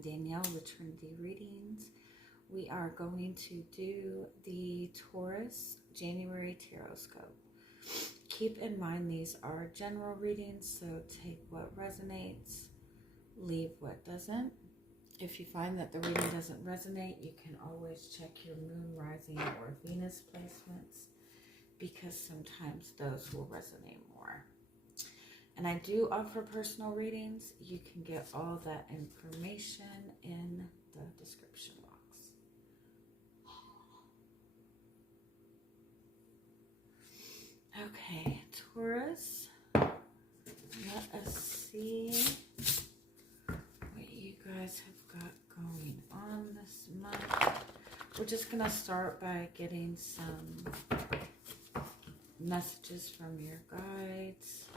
I'm Danielle with Trinity Readings. We are going to do the Taurus January Tarotscope. Keep in mind these are general readings, so take what resonates, leave what doesn't. If you find that the reading doesn't resonate, you can always check your moon, rising, or Venus placements, because sometimes those will resonate more. And I do offer personal readings. You can get all that information in the description box. Okay, Taurus, let us see what you guys have got going on this month. We're just going to start by getting some messages from your guides.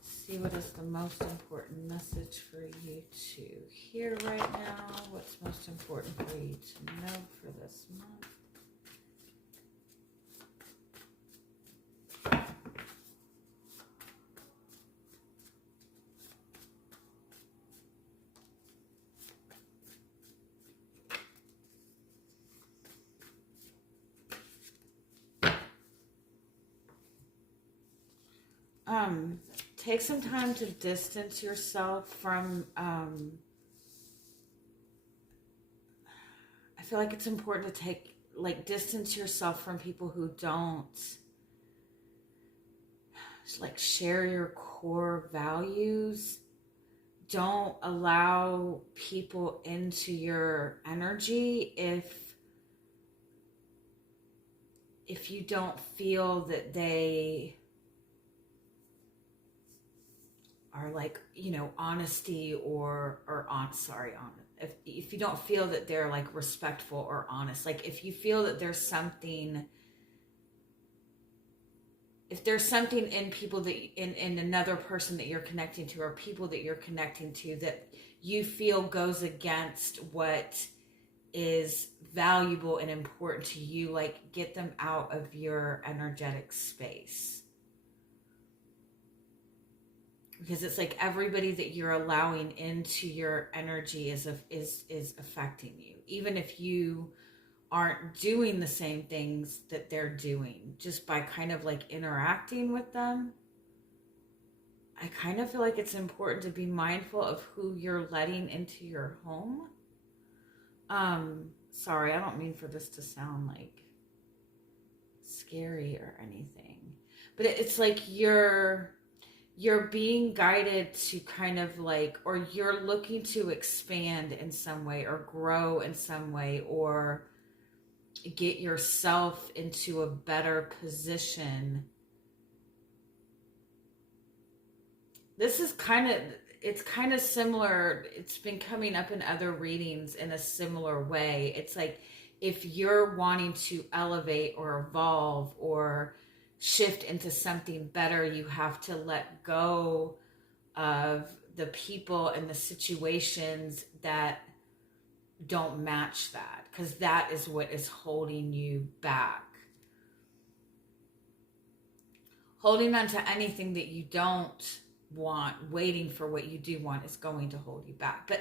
See what is the most important message for you to hear right now. What's most important for you to know for this month. Take some time to distance yourself from, I feel like it's important to distance yourself from people who don't, share your core values. Don't allow people into your energy if you don't feel that they are honesty if you don't feel that they're respectful or honest, if you feel that there's something in people that in another person that you're connecting to, or people that you're connecting to, that you feel goes against what is valuable and important to you, get them out of your energetic space. Because it's everybody that you're allowing into your energy is affecting you. Even if you aren't doing the same things that they're doing, just by kind of interacting with them. I kind of feel like it's important to be mindful of who you're letting into your home. Sorry, I don't mean for this to sound scary or anything. But it's you're being guided to kind of or you're looking to expand in some way, or grow in some way, or get yourself into a better position. This is it's kind of similar. It's been coming up in other readings in a similar way. It's if you're wanting to elevate or evolve or shift into something better, you have to let go of the people and the situations that don't match that, because that is what is holding you back. Holding on to anything that you don't want, waiting for what you do want, is going to hold you back. But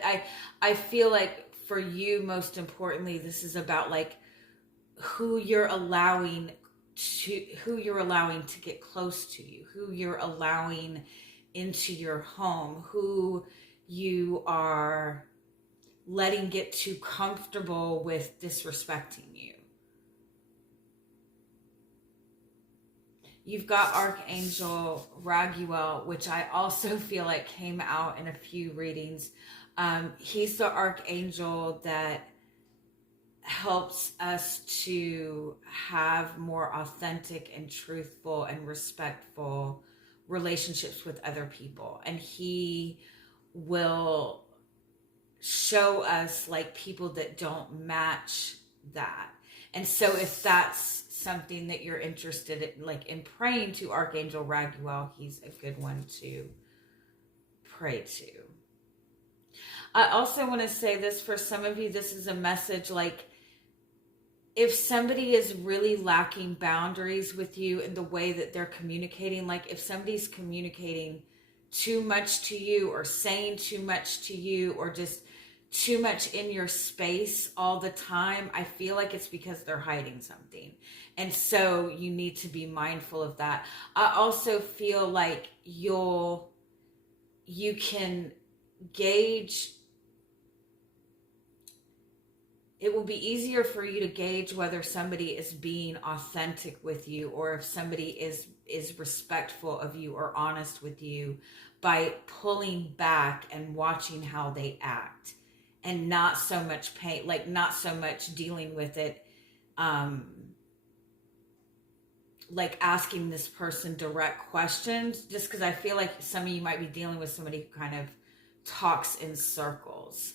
I feel like for you, most importantly, this is about who you're allowing to get close to you, who you're allowing into your home, who you are letting get too comfortable with disrespecting you. You've got Archangel Raguel, which I also feel like came out in a few readings. He's the archangel that helps us to have more authentic and truthful and respectful relationships with other people. And he will show us people that don't match that. And so if that's something that you're interested in, in praying to Archangel Raguel, he's a good one to pray to. I also want to say this, for some of you, this is a message if somebody is really lacking boundaries with you in the way that they're communicating, if somebody's communicating too much to you or saying too much to you or just too much in your space all the time, I feel like it's because they're hiding something. And so you need to be mindful of that. I also feel like you can gauge, it will be easier for you to gauge whether somebody is being authentic with you or if somebody is respectful of you or honest with you by pulling back and watching how they act, and not so much pain, like not so much dealing with it, like asking this person direct questions, just because I feel like some of you might be dealing with somebody who kind of talks in circles.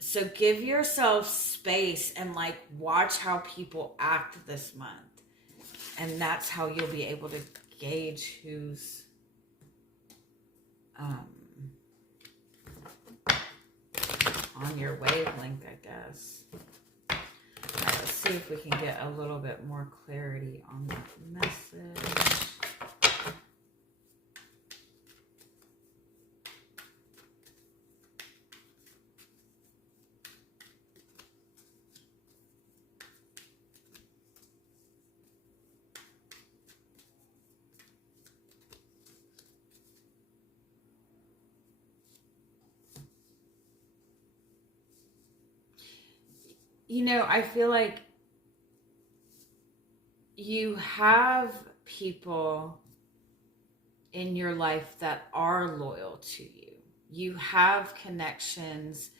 So give yourself space and like watch how people act this month. And that's how you'll be able to gauge who's on your wavelength, I guess. All right, let's see if we can get a little bit more clarity on that message. You know, I feel like you have people in your life that are loyal to you. You have connections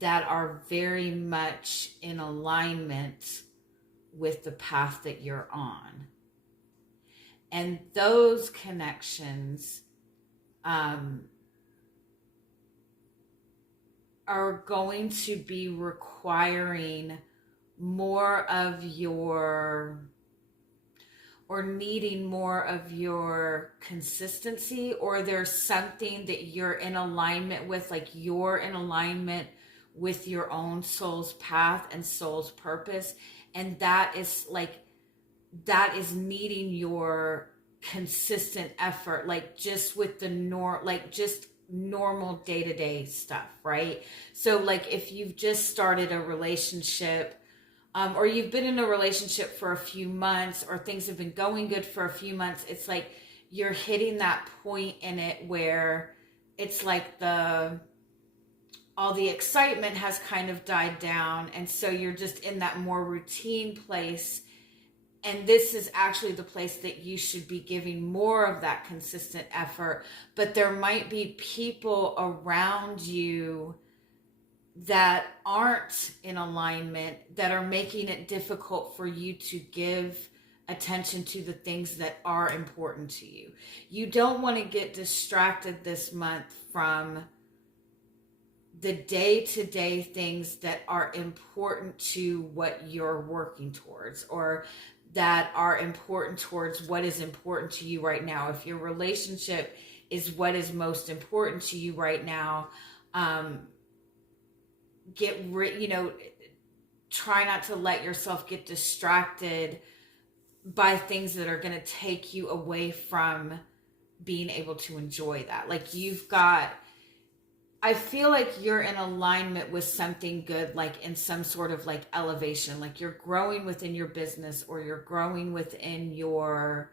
that are very much in alignment with the path that you're on. And those connections are going to be requiring more of your, or needing more of your consistency, or there's something that you're in alignment with, like you're in alignment with your own soul's path and soul's purpose. And that is needing your consistent effort, like just with the normal day-to-day stuff, right? So like if you've just started a relationship, or you've been in a relationship for a few months, or things have been going good for a few months, it's like you're hitting that point in it where it's like all the excitement has kind of died down, and so you're just in that more routine place. And this is actually the place that you should be giving more of that consistent effort. But there might be people around you that aren't in alignment, that are making it difficult for you to give attention to the things that are important to you. You don't want to get distracted this month from the day-to-day things that are important to what you're working towards, or that are important towards what is important to you right now. If your relationship is what is most important to you right now, try not to let yourself get distracted by things that are going to take you away from being able to enjoy that. Like I feel like you're in alignment with something good, like in some sort of like elevation, like you're growing within your business, or you're growing within your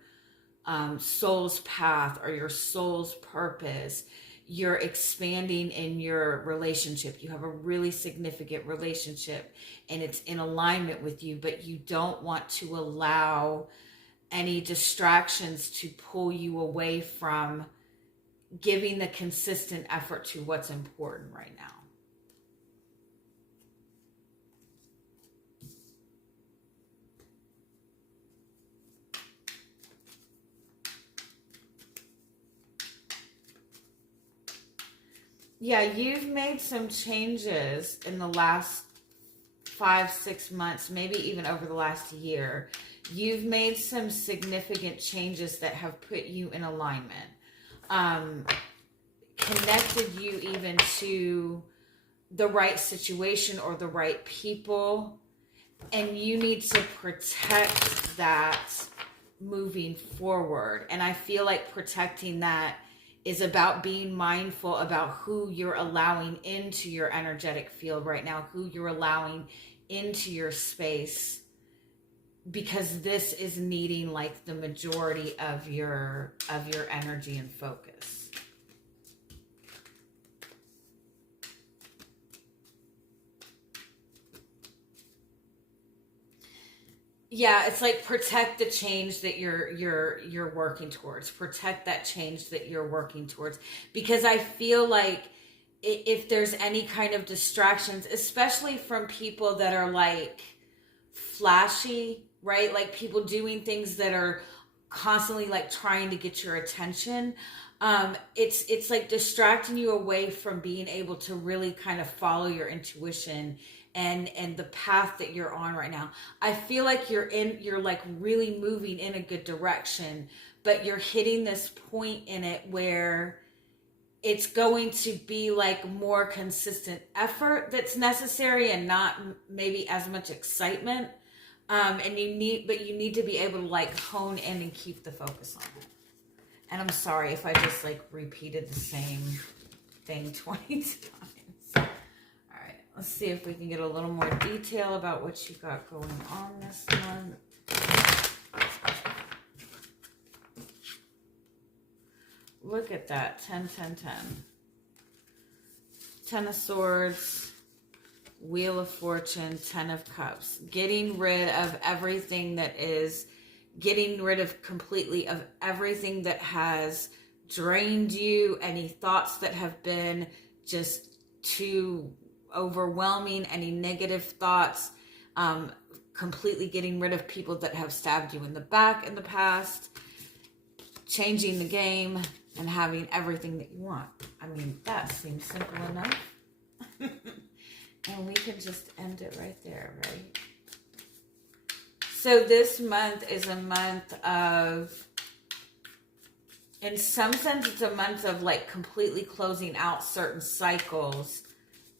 soul's path or your soul's purpose. You're expanding in your relationship. You have a really significant relationship and it's in alignment with you, but you don't want to allow any distractions to pull you away from giving the consistent effort to what's important right now. Yeah, you've made some changes in the last 5-6 months, maybe even over the last year. You've made some significant changes that have put you in alignment. Connected you even to the right situation or the right people, and you need to protect that moving forward. And I feel like protecting that is about being mindful about who you're allowing into your energetic field right now, who you're allowing into your space, because this is needing like the majority of your energy and focus. Yeah, it's like protect the change that you're working towards. Protect that change that you're working towards, because I feel like if there's any kind of distractions, especially from people that are like flashy, right? Like people doing things that are constantly like trying to get your attention. It's like distracting you away from being able to really kind of follow your intuition and the path that you're on right now. I feel like you're like really moving in a good direction, but you're hitting this point in it where it's going to be like more consistent effort that's necessary and not maybe as much excitement. And you need to be able to like hone in and keep the focus on it. And I'm sorry if I just like repeated the same thing 20 times. All right, let's see if we can get a little more detail about what you got going on this month. Look at that, 10, 10, 10. 10 of Swords, Wheel of Fortune, 10 of Cups. Getting rid of everything that is, getting rid of completely of everything that has drained you, any thoughts that have been just too overwhelming, any negative thoughts, completely getting rid of people that have stabbed you in the back in the past, changing the game, and having everything that you want. I mean, that seems simple enough. And we can just end it right there, right? So this month is a month of, in some sense, it's a month of like completely closing out certain cycles,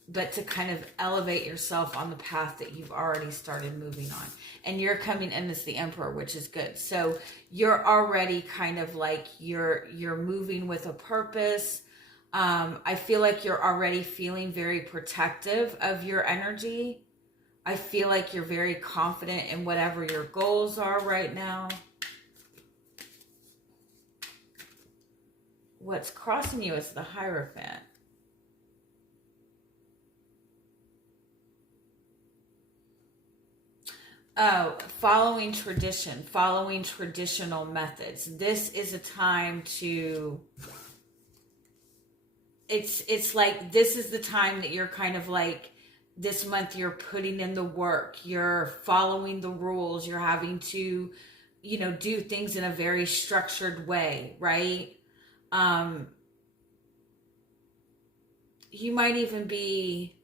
but to kind of elevate yourself on the path that you've already started moving on. And you're coming in as the Emperor, which is good. So you're already kind of like, you're moving with a purpose. I feel like you're already feeling very protective of your energy. I feel like you're very confident in whatever your goals are right now. What's crossing you is the Hierophant. Oh, following tradition, following traditional methods. This is a time to, it's like, this is the time that you're kind of like, this month you're putting in the work, you're following the rules, you're having to, you know, do things in a very structured way, right? You might even be,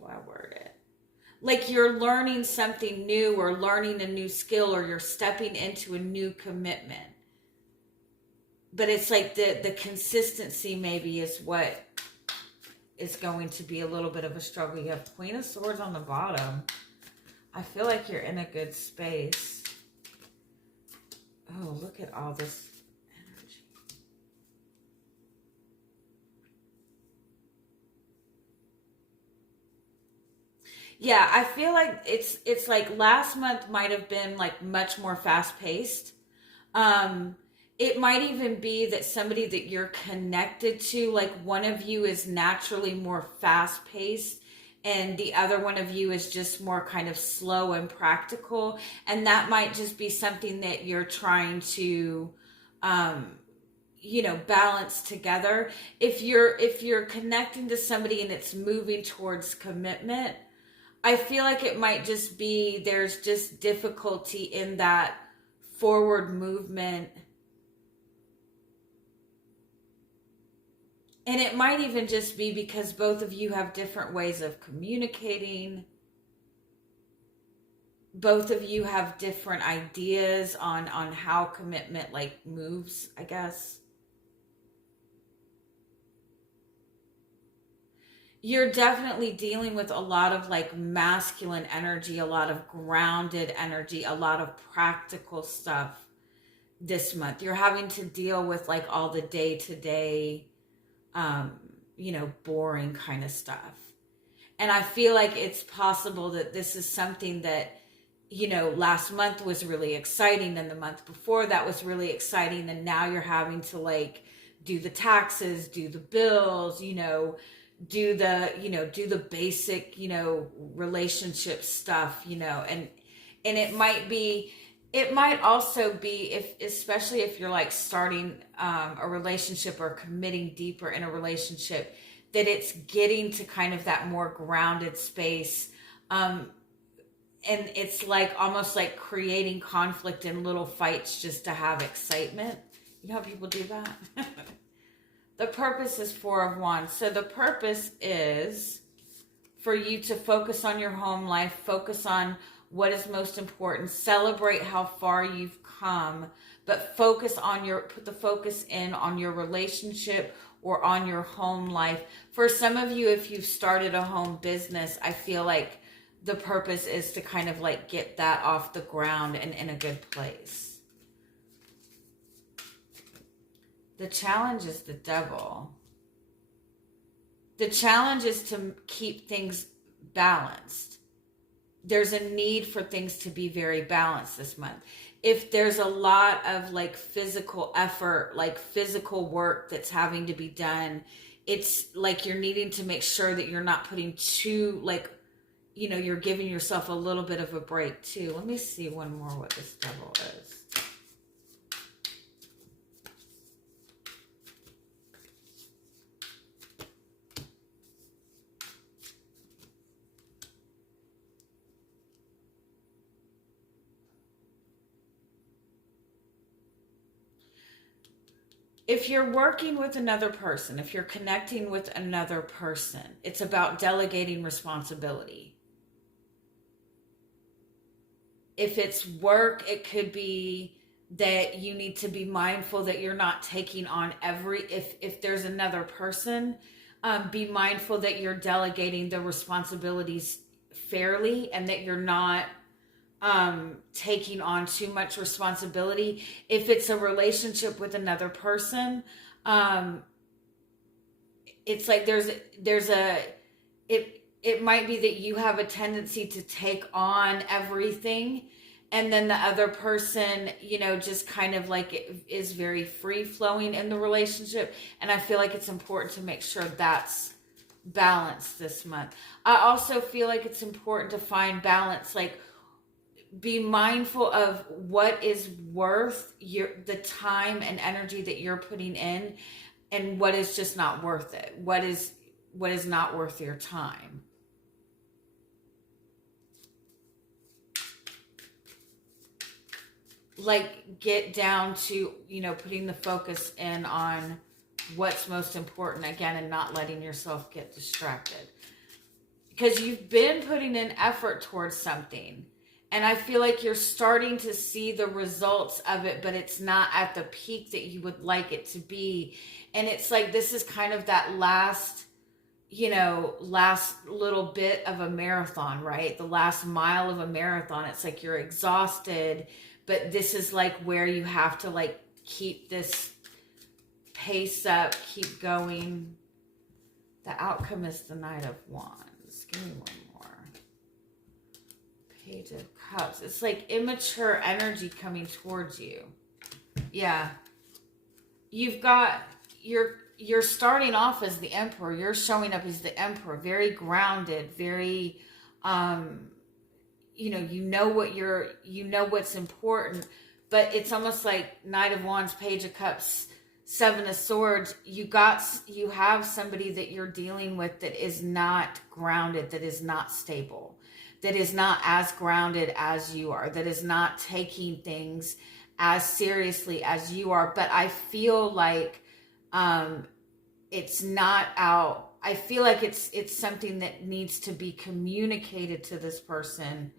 how do I word it? Like you're learning something new or learning a new skill or you're stepping into a new commitment. But it's like the consistency maybe is what is going to be a little bit of a struggle. You have Queen of Swords on the bottom. I feel like you're in a good space. Oh, look at all this energy. Yeah, I feel like it's like last month might have been like much more fast paced. It might even be that somebody that you're connected to, like one of you is naturally more fast paced and the other one of you is just more kind of slow and practical. And that might just be something that you're trying to, you know, balance together. If you're connecting to somebody and it's moving towards commitment, I feel like it might just be, there's just difficulty in that forward movement. And it might even just be because both of you have different ways of communicating. Both of you have different ideas on how commitment like moves, I guess. you're definitely dealing with a lot of like masculine energy, a lot of grounded energy, a lot of practical stuff this month. You're having to deal with like all the day to day, boring kind of stuff. And I feel like it's possible that this is something that, last month was really exciting, and the month before that was really exciting, and now you're having to like do the taxes, do the bills, do the basic, relationship stuff, and it might also be, if especially if you're like starting a relationship or committing deeper in a relationship, that it's getting to kind of that more grounded space, and it's like almost like creating conflict and little fights just to have excitement. You know how people do that? The purpose is Four of Wands. So the purpose is for you to focus on your home life, focus on what is most important, celebrate how far you've come, but put the focus in on your relationship or on your home life. For some of you, if you've started a home business, I feel like the purpose is to kind of like get that off the ground and in a good place. The challenge is the devil. The challenge is to keep things balanced. There's a need for things to be very balanced this month. If there's a lot of like physical effort, like physical work that's having to be done, it's like you're needing to make sure that you're not putting too, like, you're giving yourself a little bit of a break too. Let me see one more what this devil is. If you're working with another person, if you're connecting with another person, it's about delegating responsibility. If it's work, it could be that you need to be mindful that you're not taking on if there's another person, be mindful that you're delegating the responsibilities fairly and that you're not taking on too much responsibility. If it's a relationship with another person, it's like it might be that you have a tendency to take on everything, and then the other person, just kind of like is very free flowing in the relationship. And I feel like it's important to make sure that's balanced this month. I also feel like it's important to find balance, like be mindful of what is worth the time and energy that you're putting in, and what is just not worth it. What is not worth your time. Like get down to, putting the focus in on what's most important again, and not letting yourself get distracted, because you've been putting in effort towards something. And I feel like you're starting to see the results of it, but it's not at the peak that you would like it to be. And it's like, this is kind of that last little bit of a marathon, right? The last mile of a marathon. It's like you're exhausted, but this is like where you have to like keep this pace up, keep going. The outcome is the Knight of Wands. Give me one more. Page of Cups. It's like immature energy coming towards you. Yeah. You're starting off as the Emperor. You're showing up as the Emperor. Very grounded, very, you know what's important, but it's almost like Knight of Wands, Page of Cups, Seven of Swords. You have somebody that you're dealing with that is not grounded, that is not stable, that is not as grounded as you are, that is not taking things as seriously as you are. But I feel like it's not out. I feel like it's something that needs to be communicated to this person.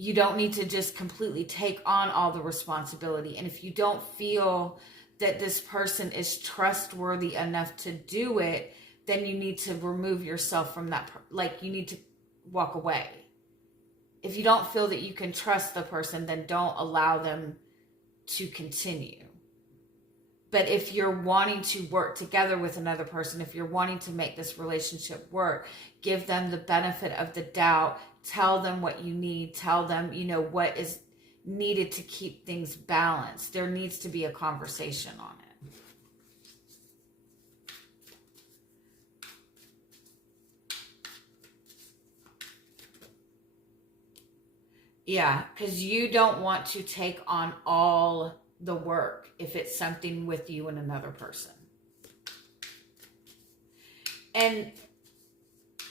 You don't need to just completely take on all the responsibility. And if you don't feel that this person is trustworthy enough to do it, then you need to remove yourself from that. Like, you need to walk away. If you don't feel that you can trust the person, then don't allow them to continue. But if you're wanting to work together with another person, if you're wanting to make this relationship work, give them the benefit of the doubt. Tell them what you need. Tell them, what is needed to keep things balanced. There needs to be a conversation on it. Yeah, because you don't want to take on all the work if it's something with you and another person. And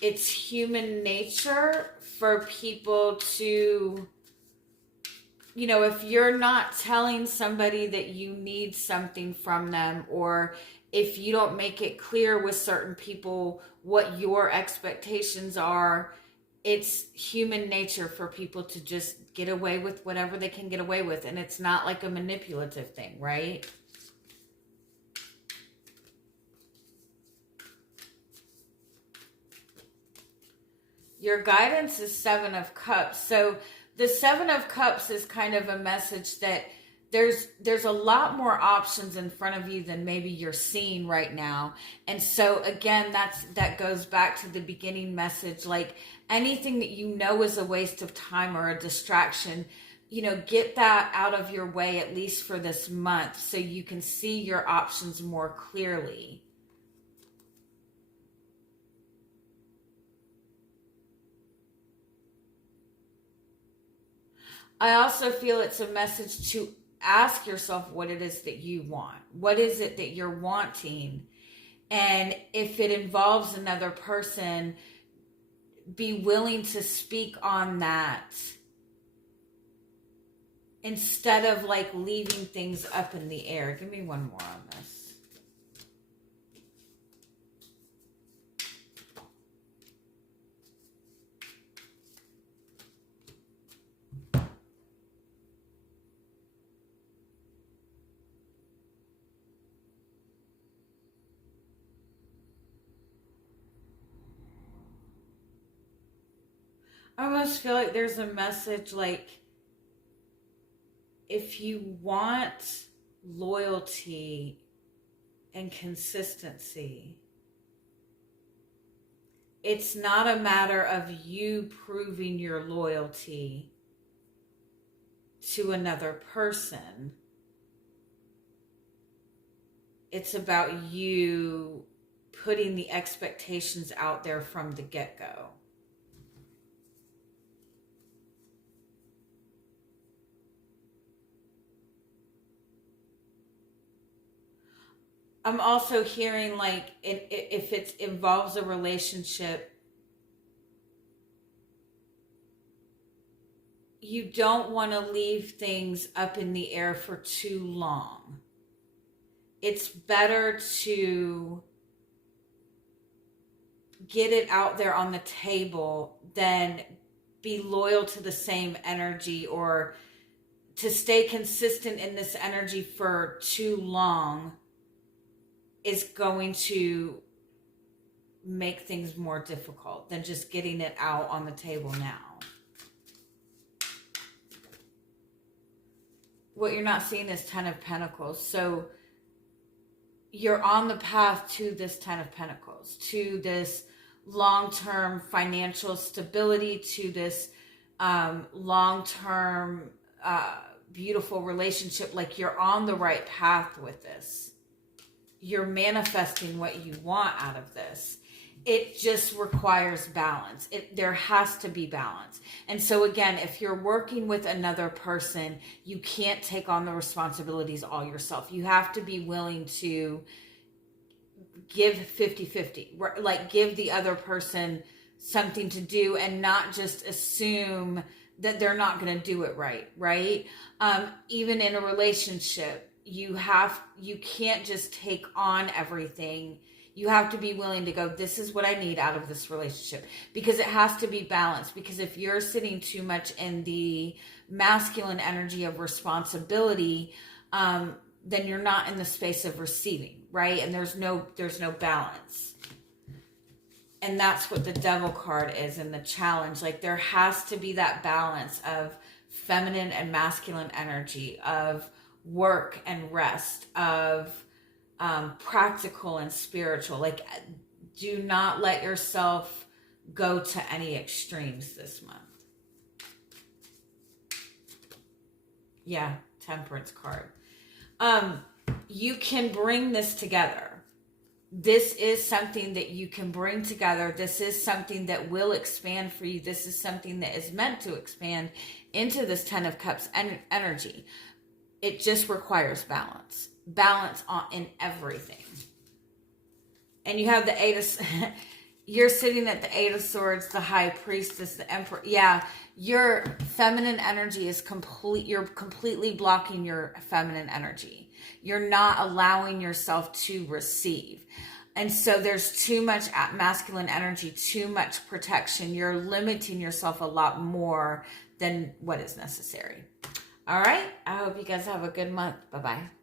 it's human nature for people to, if you're not telling somebody that you need something from them, or if you don't make it clear with certain people what your expectations are, it's human nature for people to just get away with whatever they can get away with. And it's not like a manipulative thing, right? Your guidance is 7 of Cups. So the 7 of Cups is kind of a message that there's a lot more options in front of you than maybe you're seeing right now. And so again, that goes back to the beginning message. Like, anything that is a waste of time or a distraction, get that out of your way, at least for this month, so you can see your options more clearly. I also feel it's a message to ask yourself what it is that you want. What is it that you're wanting? And if it involves another person, be willing to speak on that instead of like leaving things up in the air. Give me one more on this. I almost feel like there's a message like, if you want loyalty and consistency, it's not a matter of you proving your loyalty to another person. It's about you putting the expectations out there from the get-go. I'm also hearing like, if it involves a relationship, you don't want to leave things up in the air for too long. It's better to get it out there on the table than be loyal to the same energy, or to stay consistent in this energy for too long is going to make things more difficult than just getting it out on the table now. What you're not seeing is 10 of Pentacles. So you're on the path to this 10 of Pentacles, to this long-term financial stability, to this long-term beautiful relationship. Like, you're on the right path with this. You're manifesting what you want out of this. It just requires balance. There has to be balance. And so again, if you're working with another person, you can't take on the responsibilities all yourself. You have to be willing to give 50-50, like give the other person something to do, and not just assume that they're not going to do it right? Even in a relationship, you can't just take on everything. You have to be willing to go, this is what I need out of this relationship, because it has to be balanced. Because if you're sitting too much in the masculine energy of responsibility, then you're not in the space of receiving, right? And there's no balance. And that's what the Devil card is in the challenge. Like, there has to be that balance of feminine and masculine energy, of work and rest, of practical and spiritual. Like, do not let yourself go to any extremes this month. Yeah, Temperance card. You can bring this together. This is something that you can bring together. This is something that will expand for you. This is something that is meant to expand into this 10 of Cups energy. It just requires balance. Balance in everything. And you have the Eight of... You're sitting at the Eight of Swords, the High Priestess, the Emperor. Yeah, your feminine energy is you're completely blocking your feminine energy. You're not allowing yourself to receive. And so there's too much masculine energy, too much protection. You're limiting yourself a lot more than what is necessary. All right. I hope you guys have a good month. Bye-bye.